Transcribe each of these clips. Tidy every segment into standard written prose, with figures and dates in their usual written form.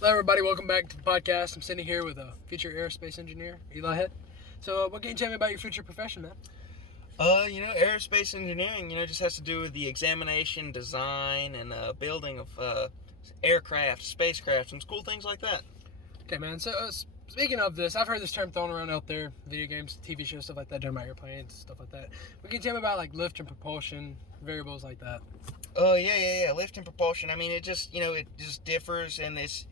Hello, everybody. Welcome back to the podcast. I'm sitting here with a future aerospace engineer, Eli Head. So, what can you tell me about your future profession, man? Aerospace engineering, just has to do with the examination, design, and building of aircraft, spacecraft, and cool things like that. Okay, man. So, speaking of this, I've heard this term thrown around out there, video games, TV shows, stuff like that, talking about airplanes, stuff like that. What can you tell me about, like, lift and propulsion, variables like that? Yeah. Lift and propulsion. I mean, it just differs, and it's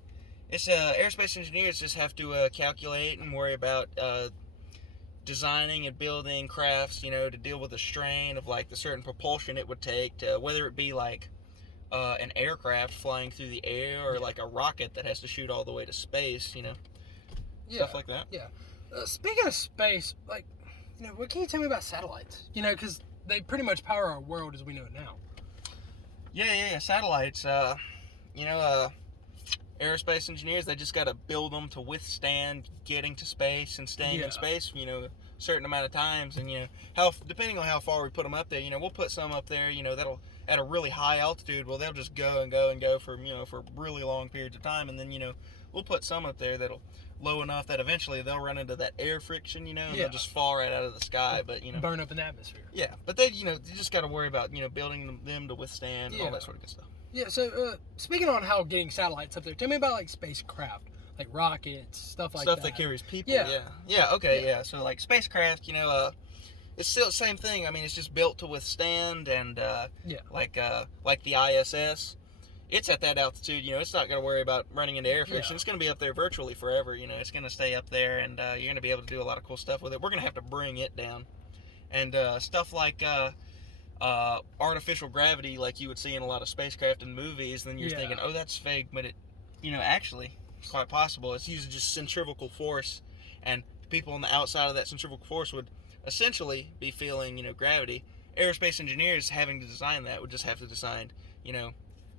aerospace engineers just have to calculate and worry about designing and building crafts, to deal with the strain of like the certain propulsion it would take to, whether it be like an aircraft flying through the air or like a rocket that has to shoot all the way to space, stuff like that. Yeah. Speaking of space, like, what can you tell me about satellites? Because they pretty much power our world as we know it now. Yeah. Satellites, aerospace engineers, they just got to build them to withstand getting to space and staying in space, a certain amount of times. And, how depending on how far we put them up there, we'll put some up there, that'll at a really high altitude. Well, they'll just go and go for, for really long periods of time. And then, we'll put some up there that'll low enough that eventually they'll run into that air friction, and they'll just fall right out of the sky. But, burn up in the atmosphere. Yeah, but they, you just got to worry about, building them to withstand and all that sort of good stuff. Yeah, so speaking on how getting satellites up there, tell me about like spacecraft, like rockets, stuff like that. Stuff that carries people. Yeah. So like spacecraft, it's still the same thing. I mean, it's just built to withstand, and like the ISS, it's at that altitude. It's not going to worry about running into air friction. It's going to be up there virtually forever. It's going to stay up there, and you're going to be able to do a lot of cool stuff with it. We're going to have to bring it down, and stuff like artificial gravity, like you would see in a lot of spacecraft and movies. Then you're thinking, oh, that's fake, but it, actually, it's quite possible. It's using just centrifugal force, and people on the outside of that centrifugal force would essentially be feeling, gravity. Aerospace engineers having to design that would just have to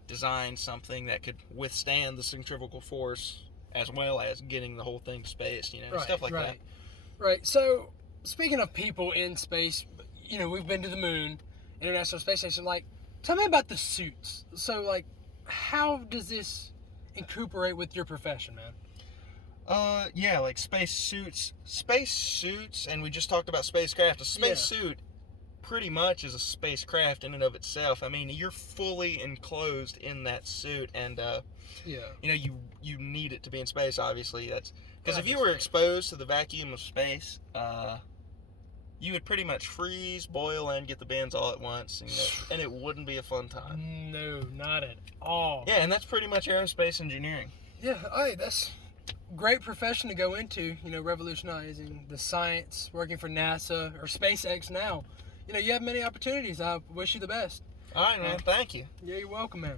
design something that could withstand the centrifugal force as well as getting the whole thing to space, stuff like that. Right. So, speaking of people in space, we've been to the moon, International Space Station. Like, tell me about the suits. So, like, how does this incorporate with your profession, man? Like space suits, and we just talked about spacecraft. A space suit pretty much is a spacecraft in and of itself. I mean, you're fully enclosed in that suit, and you need it to be in space. Obviously, that's because if you were exposed to the vacuum of space, you would pretty much freeze, boil, and get the bends all at once, and it wouldn't be a fun time. No, not at all. Yeah, and that's pretty much aerospace engineering. Yeah, that's a great profession to go into, revolutionizing the science, working for NASA or SpaceX now. You have many opportunities. I wish you the best. All right, man. Thank you. Yeah, you're welcome, man.